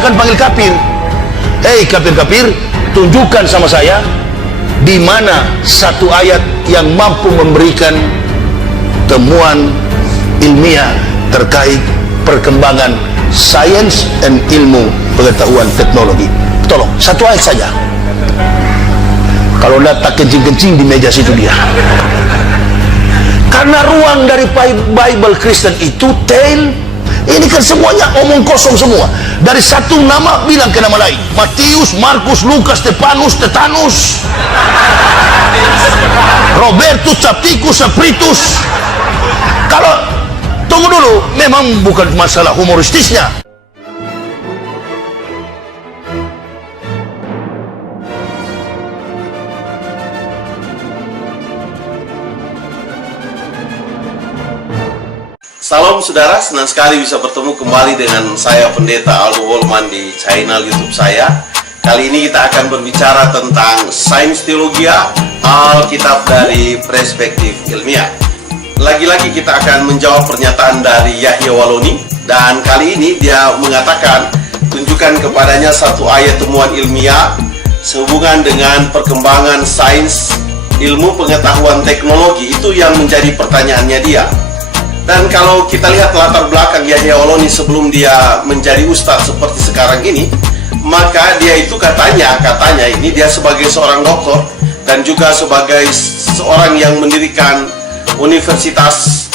saya akan panggil kafir. Hei kafir-kafir, tunjukkan sama saya di mana satu ayat yang mampu memberikan temuan ilmiah terkait perkembangan sains dan ilmu pengetahuan teknologi. Tolong, satu ayat saja. Kalau tidak tak kencing-kencing di meja situ dia. Karena ruang dari Bible Kristen itu tail. Ini kan semuanya omong kosong semua. Dari satu nama bilang ke nama lain. Matius, Markus, Lukas, Stefanus, Tetanus, Robertus, Saptikus, Sapritus. Kalau tunggu dulu, memang bukan masalah humoristisnya. Salam saudara, senang sekali bisa bertemu kembali dengan saya Pendeta Aldo Wolman di channel YouTube saya. Kali ini kita akan berbicara tentang sains teologia, Alkitab dari perspektif ilmiah. Lagi-lagi kita akan menjawab pernyataan dari Yahya Waloni, dan kali ini dia mengatakan tunjukkan kepadanya satu ayat temuan ilmiah sehubungan dengan perkembangan sains, ilmu pengetahuan teknologi. Itu yang menjadi pertanyaannya dia. Dan kalau kita lihat latar belakang Yahya Waloni sebelum dia menjadi ustadz seperti sekarang ini, maka dia itu katanya ini dia sebagai seorang doktor dan juga sebagai seorang yang mendirikan Universitas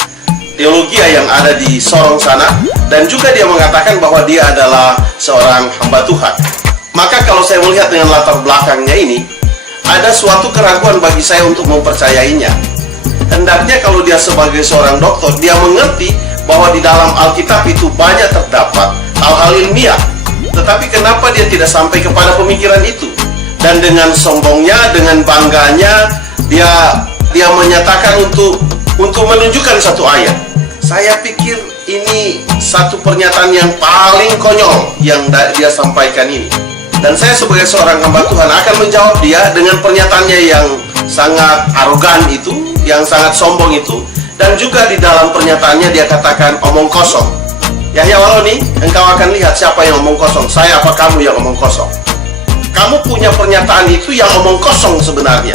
Teologi yang ada di Sorong sana, dan juga dia mengatakan bahwa dia adalah seorang hamba Tuhan. Maka kalau saya melihat dengan latar belakangnya ini, ada suatu keraguan bagi saya untuk mempercayainya. Hendaknya kalau dia sebagai seorang dokter, dia mengerti bahwa di dalam Alkitab itu banyak terdapat hal-hal ilmiah. Tetapi kenapa dia tidak sampai kepada pemikiran itu? Dan dengan sombongnya, dengan bangganya, dia menyatakan untuk menunjukkan satu ayat. Saya pikir ini satu pernyataan yang paling konyol yang dia sampaikan ini. Dan saya sebagai seorang hamba Tuhan akan menjawab dia dengan pernyataannya yang sangat arogan itu, yang sangat sombong itu. Dan juga di dalam pernyataannya dia katakan omong kosong. Yahya Waloni, engkau akan lihat siapa yang omong kosong, saya apa kamu yang omong kosong. Kamu punya pernyataan itu yang omong kosong sebenarnya.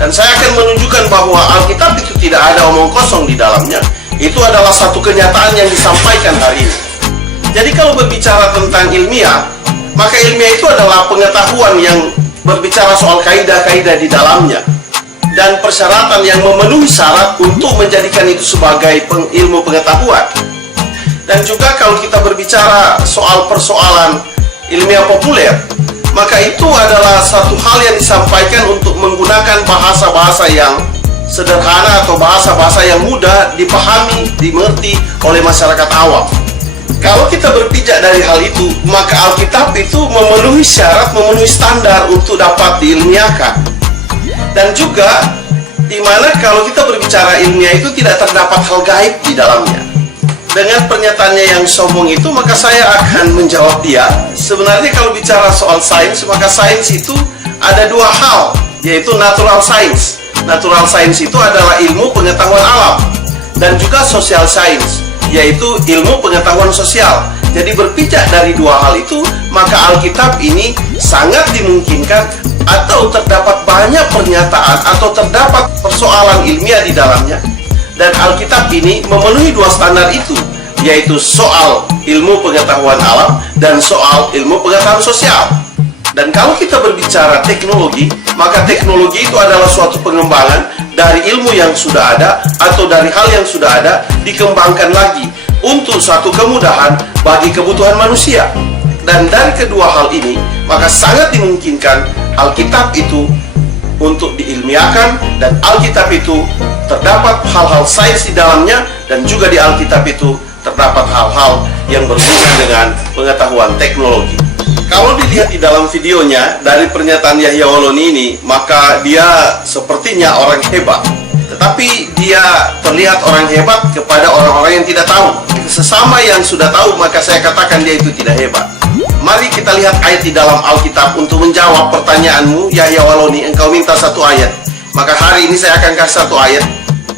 Dan saya akan menunjukkan bahwa Alkitab itu tidak ada omong kosong di dalamnya. Itu adalah satu kenyataan yang disampaikan hari ini. Jadi kalau berbicara tentang ilmiah, maka ilmiah itu adalah pengetahuan yang berbicara soal kaidah-kaidah di dalamnya, dan persyaratan yang memenuhi syarat untuk menjadikan itu sebagai ilmu pengetahuan. Dan juga kalau kita berbicara soal persoalan ilmiah populer, maka itu adalah satu hal yang disampaikan untuk menggunakan bahasa-bahasa yang sederhana atau bahasa-bahasa yang mudah dipahami, dimengerti oleh masyarakat awam. Kalau kita berpijak dari hal itu, maka Alkitab itu memenuhi syarat, memenuhi standar untuk dapat diilmiahkan. Dan juga dimana kalau kita berbicara ilmiah itu tidak terdapat hal gaib di dalamnya. Dengan pernyataannya yang sombong itu, maka saya akan menjawab dia. Sebenarnya kalau bicara soal sains, maka sains itu ada dua hal, yaitu natural science. Natural science itu adalah ilmu pengetahuan alam, dan juga social science, yaitu ilmu pengetahuan sosial. Jadi berpijak dari dua hal itu, maka Alkitab ini sangat dimungkinkan atau terdapat banyak pernyataan atau terdapat persoalan ilmiah di dalamnya. Dan Alkitab ini memenuhi dua standar itu, yaitu soal ilmu pengetahuan alam dan soal ilmu pengetahuan sosial. Dan kalau kita berbicara teknologi, maka teknologi itu adalah suatu pengembangan dari ilmu yang sudah ada atau dari hal yang sudah ada dikembangkan lagi untuk suatu kemudahan bagi kebutuhan manusia. Dan dari kedua hal ini, maka sangat dimungkinkan Alkitab itu untuk diilmiahkan, dan Alkitab itu terdapat hal-hal sains di dalamnya, dan juga di Alkitab itu terdapat hal-hal yang berhubungan dengan pengetahuan teknologi. Kalau dilihat di dalam videonya dari pernyataan Yahya Waloni ini, maka dia sepertinya orang hebat, tetapi dia terlihat orang hebat kepada orang-orang yang tidak tahu. Sesama yang sudah tahu, maka saya katakan dia itu tidak hebat. Mari kita lihat ayat di dalam Alkitab untuk menjawab pertanyaanmu, Yahya Waloni. Engkau minta satu ayat, maka hari ini saya akan kasih satu ayat,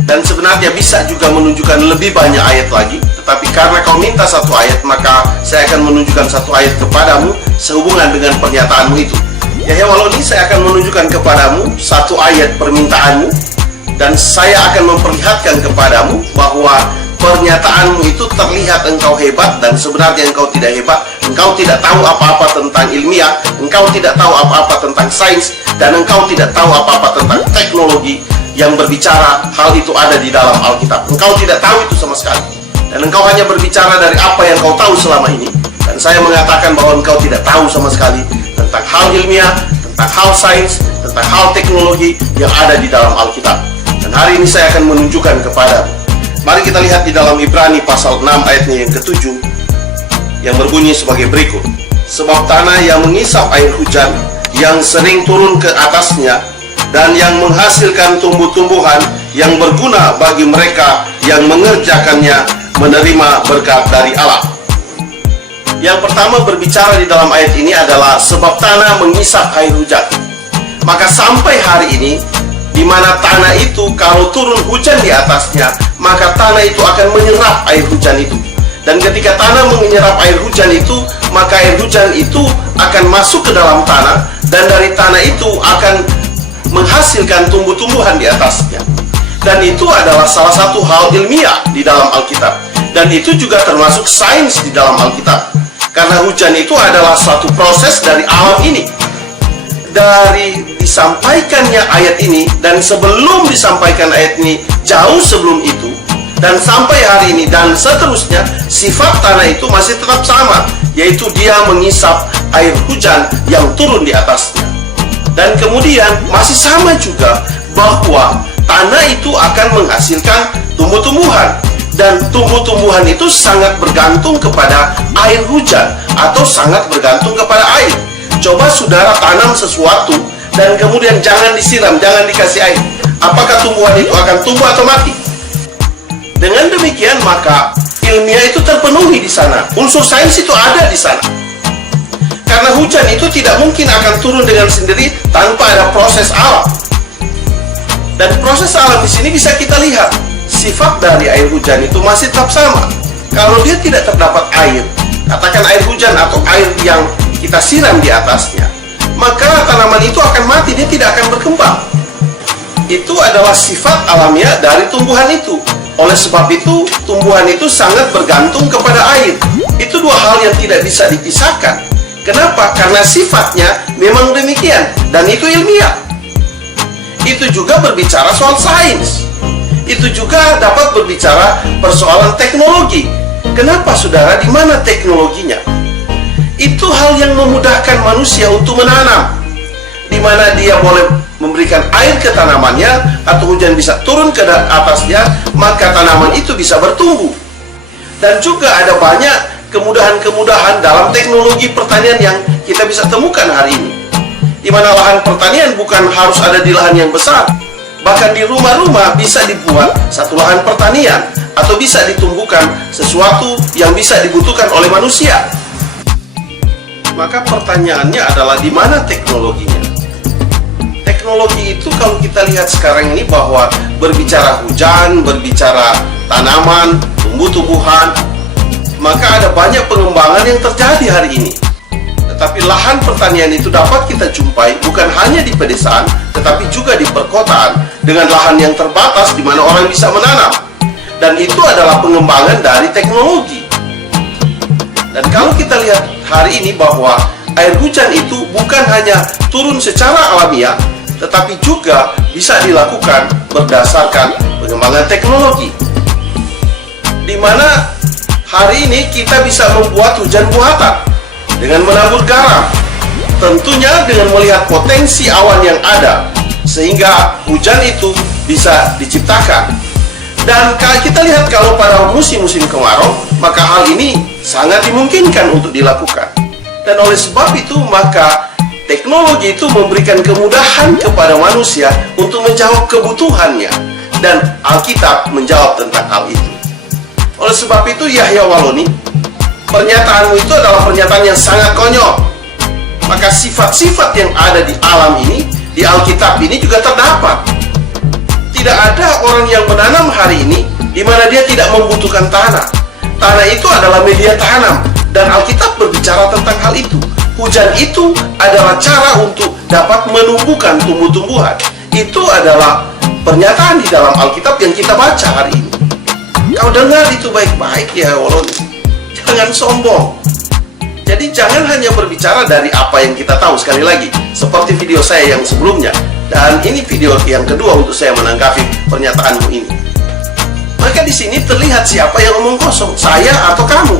dan sebenarnya bisa juga menunjukkan lebih banyak ayat lagi. Tetapi karena kau minta satu ayat, maka saya akan menunjukkan satu ayat kepadamu sehubungan dengan pernyataanmu itu. Yahya Waloni, saya akan menunjukkan kepadamu satu ayat permintaanmu, dan saya akan memperlihatkan kepadamu bahwa pernyataanmu itu terlihat engkau hebat, dan sebenarnya engkau tidak hebat. Engkau tidak tahu apa-apa tentang ilmiah, engkau tidak tahu apa-apa tentang sains, dan engkau tidak tahu apa-apa tentang teknologi yang berbicara hal itu ada di dalam Alkitab. Engkau tidak tahu itu sama sekali, dan engkau hanya berbicara dari apa yang kau tahu selama ini. Dan saya mengatakan bahwa engkau tidak tahu sama sekali tentang hal ilmiah, tentang hal sains, tentang hal teknologi yang ada di dalam Alkitab. Dan hari ini saya akan menunjukkan kepada. Mari kita lihat di dalam Ibrani pasal 6 ayatnya yang ke-7, yang berbunyi sebagai berikut. Sebab tanah yang mengisap air hujan, yang sering turun ke atasnya, dan yang menghasilkan tumbuh-tumbuhan yang berguna bagi mereka yang mengerjakannya, menerima berkat dari Allah. Yang pertama berbicara di dalam ayat ini adalah sebab tanah mengisap air hujan. Maka sampai hari ini, di mana tanah itu kalau turun hujan di atasnya, maka tanah itu akan menyerap air hujan itu. Dan ketika tanah menyerap air hujan itu, maka air hujan itu akan masuk ke dalam tanah, dan dari tanah itu akan menghasilkan tumbuh-tumbuhan di atasnya. Dan itu adalah salah satu hal ilmiah di dalam Alkitab. Dan itu juga termasuk sains di dalam Alkitab. Karena hujan itu adalah suatu proses dari alam ini. Dari disampaikannya ayat ini, dan sebelum disampaikan ayat ini, jauh sebelum itu, dan sampai hari ini, dan seterusnya, sifat tanah itu masih tetap sama, yaitu dia mengisap air hujan yang turun di atasnya. Dan kemudian masih sama juga bahwa tanah itu akan menghasilkan tumbuh-tumbuhan, dan tumbuh-tumbuhan itu sangat bergantung kepada air hujan, atau sangat bergantung kepada air. Coba saudara tanam sesuatu dan kemudian jangan disiram, jangan dikasih air. Apakah tumbuhan itu akan tumbuh atau mati? Dengan demikian maka ilmiah itu terpenuhi di sana. Unsur sains itu ada di sana. Karena hujan itu tidak mungkin akan turun dengan sendiri tanpa ada proses alam. Dan proses alam di sini bisa kita lihat. Sifat dari air hujan itu masih tetap sama. Kalau dia tidak terdapat air, katakan air hujan atau air yang kita siram di atasnya, maka tanaman itu akan mati, dia tidak akan berkembang. Itu adalah sifat alamiah dari tumbuhan itu. Oleh sebab itu, tumbuhan itu sangat bergantung kepada air. Itu dua hal yang tidak bisa dipisahkan. Kenapa? Karena sifatnya memang demikian, dan itu ilmiah. Itu juga berbicara soal sains. Itu juga dapat berbicara persoalan teknologi. Kenapa, saudara? Di mana teknologinya? Itu hal yang memudahkan manusia untuk menanam, di mana dia boleh memberikan air ke tanamannya, atau hujan bisa turun ke atasnya, maka tanaman itu bisa bertumbuh. Dan juga ada banyak kemudahan-kemudahan dalam teknologi pertanian yang kita bisa temukan hari ini, di mana lahan pertanian bukan harus ada di lahan yang besar. Bahkan di rumah-rumah bisa dibuat satu lahan pertanian, atau bisa ditumbuhkan sesuatu yang bisa dibutuhkan oleh manusia. Maka pertanyaannya adalah di mana teknologinya? Teknologi itu kalau kita lihat sekarang ini bahwa berbicara hujan, berbicara tanaman, tumbuh-tumbuhan, maka ada banyak pengembangan yang terjadi hari ini. Tetapi lahan pertanian itu dapat kita jumpai bukan hanya di pedesaan, tetapi juga di perkotaan, dengan lahan yang terbatas di mana orang bisa menanam. Dan itu adalah pengembangan dari teknologi. Dan kalau kita lihat hari ini bahwa air hujan itu bukan hanya turun secara alamiah, tetapi juga bisa dilakukan berdasarkan pengembangan teknologi. Di mana hari ini kita bisa membuat hujan buatan dengan menabur garam, tentunya dengan melihat potensi awan yang ada, sehingga hujan itu bisa diciptakan. Dan kita lihat kalau pada musim-musim kemarau, maka hal ini sangat dimungkinkan untuk dilakukan. Dan oleh sebab itu, maka teknologi itu memberikan kemudahan kepada manusia untuk menjawab kebutuhannya. Dan Alkitab menjawab tentang hal itu. Oleh sebab itu, Yahya Waloni, pernyataanmu itu adalah pernyataan yang sangat konyol. Maka sifat-sifat yang ada di alam ini, di Alkitab ini juga terdapat. Tidak ada orang yang menanam hari ini di mana dia tidak membutuhkan tanah. Tanah itu adalah media tanam, dan Alkitab berbicara tentang hal itu. Hujan itu adalah cara untuk dapat menumbuhkan tumbuh-tumbuhan. Itu adalah pernyataan di dalam Alkitab yang kita baca hari ini. Kau dengar itu baik-baik ya Walon. Jangan sombong. Jadi jangan hanya berbicara dari apa yang kita tahu. Sekali lagi, seperti video saya yang sebelumnya, dan ini video yang kedua untuk saya menanggapi pernyataanmu ini. Maka di sini terlihat siapa yang omong kosong, saya atau kamu.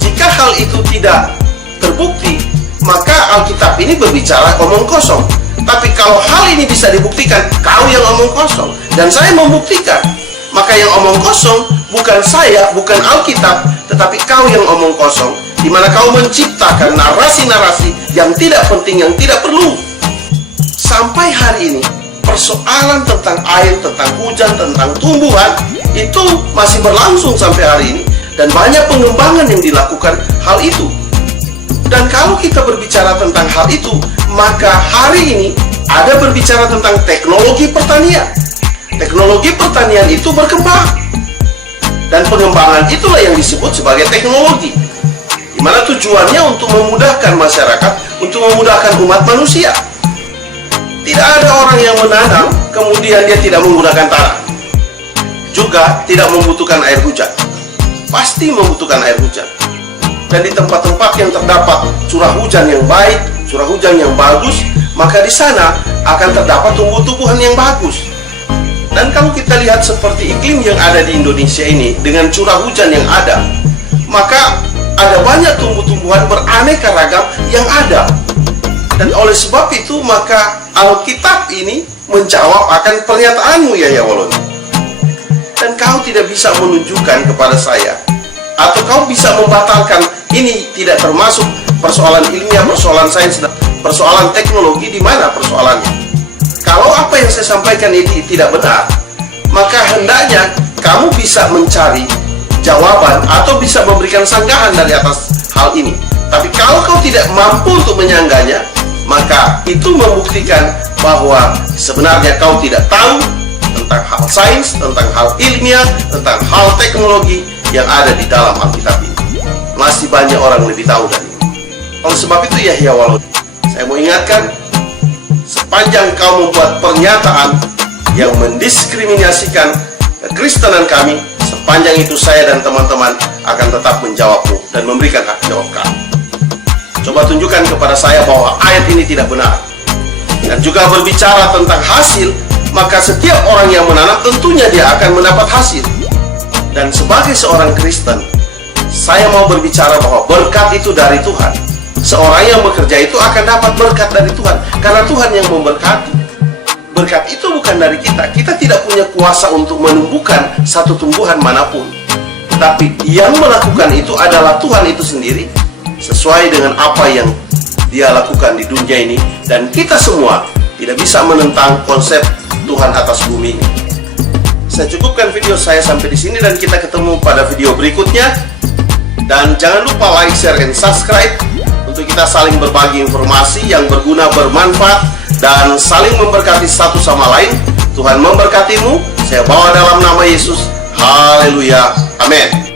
Jika hal itu tidak terbukti, maka Alkitab ini berbicara omong kosong. Tapi kalau hal ini bisa dibuktikan, kau yang omong kosong dan saya membuktikan, maka yang omong kosong bukan saya, bukan Alkitab, tetapi kau yang omong kosong, di mana kau menciptakan narasi-narasi yang tidak penting, yang tidak perlu. Sampai hari ini, persoalan tentang air, tentang hujan, tentang tumbuhan itu masih berlangsung sampai hari ini, dan banyak pengembangan yang dilakukan hal itu. Dan kalau kita berbicara tentang hal itu, maka hari ini ada berbicara tentang teknologi pertanian. Teknologi pertanian itu berkembang, dan pengembangan itulah yang disebut sebagai teknologi, di mana tujuannya untuk memudahkan masyarakat, untuk memudahkan umat manusia. Tidak ada orang yang menanam kemudian dia tidak menggunakan tanah, juga tidak membutuhkan air hujan. Pasti membutuhkan air hujan. Dan di tempat-tempat yang terdapat curah hujan yang baik, curah hujan yang bagus, maka di sana akan terdapat tumbuh-tumbuhan yang bagus. Dan kalau kita lihat seperti iklim yang ada di Indonesia ini, dengan curah hujan yang ada, maka ada banyak tumbuh-tumbuhan beraneka ragam yang ada. Dan oleh sebab itu, maka Alkitab ini menjawab akan pernyataanmu ya Walon. Dan kau tidak bisa menunjukkan kepada saya, atau kau bisa membatalkan ini tidak termasuk persoalan ilmiah, persoalan sains, persoalan teknologi. Di mana persoalannya? Kalau apa yang saya sampaikan ini tidak benar, maka hendaknya kamu bisa mencari jawaban atau bisa memberikan sanggahan dari atas hal ini. Tapi kalau kau tidak mampu untuk menyanggahnya, maka itu membuktikan bahwa sebenarnya kau tidak tahu tentang hal sains, tentang hal ilmiah, tentang hal teknologi yang ada di dalam Alkitab ini. Masih banyak orang lebih tahu dari ini. Oleh sebab itu ya Walon, saya mau ingatkan, sepanjang kau membuat pernyataan yang mendiskriminasikan kekristenan kami, sepanjang itu saya dan teman-teman akan tetap menjawabmu dan memberikan hak jawab kami. Coba tunjukkan kepada saya bahwa ayat ini tidak benar. Dan juga berbicara tentang hasil, maka setiap orang yang menanam tentunya dia akan mendapat hasil. Dan sebagai seorang Kristen, saya mau berbicara bahwa berkat itu dari Tuhan. Seorang yang bekerja itu akan dapat berkat dari Tuhan, karena Tuhan yang memberkati. Berkat itu bukan dari kita. Kita tidak punya kuasa untuk menumbuhkan satu tumbuhan manapun. Tapi yang melakukan itu adalah Tuhan itu sendiri, sesuai dengan apa yang Dia lakukan di dunia ini. Dan kita semua tidak bisa menentang konsep Tuhan atas bumi ini. Saya cukupkan video saya sampai di sini, dan kita ketemu pada video berikutnya. Dan jangan lupa like, share, dan subscribe untuk kita saling berbagi informasi yang berguna, bermanfaat, dan saling memberkati satu sama lain. Tuhan memberkatimu. Saya bawa dalam nama Yesus. Haleluya. Amin.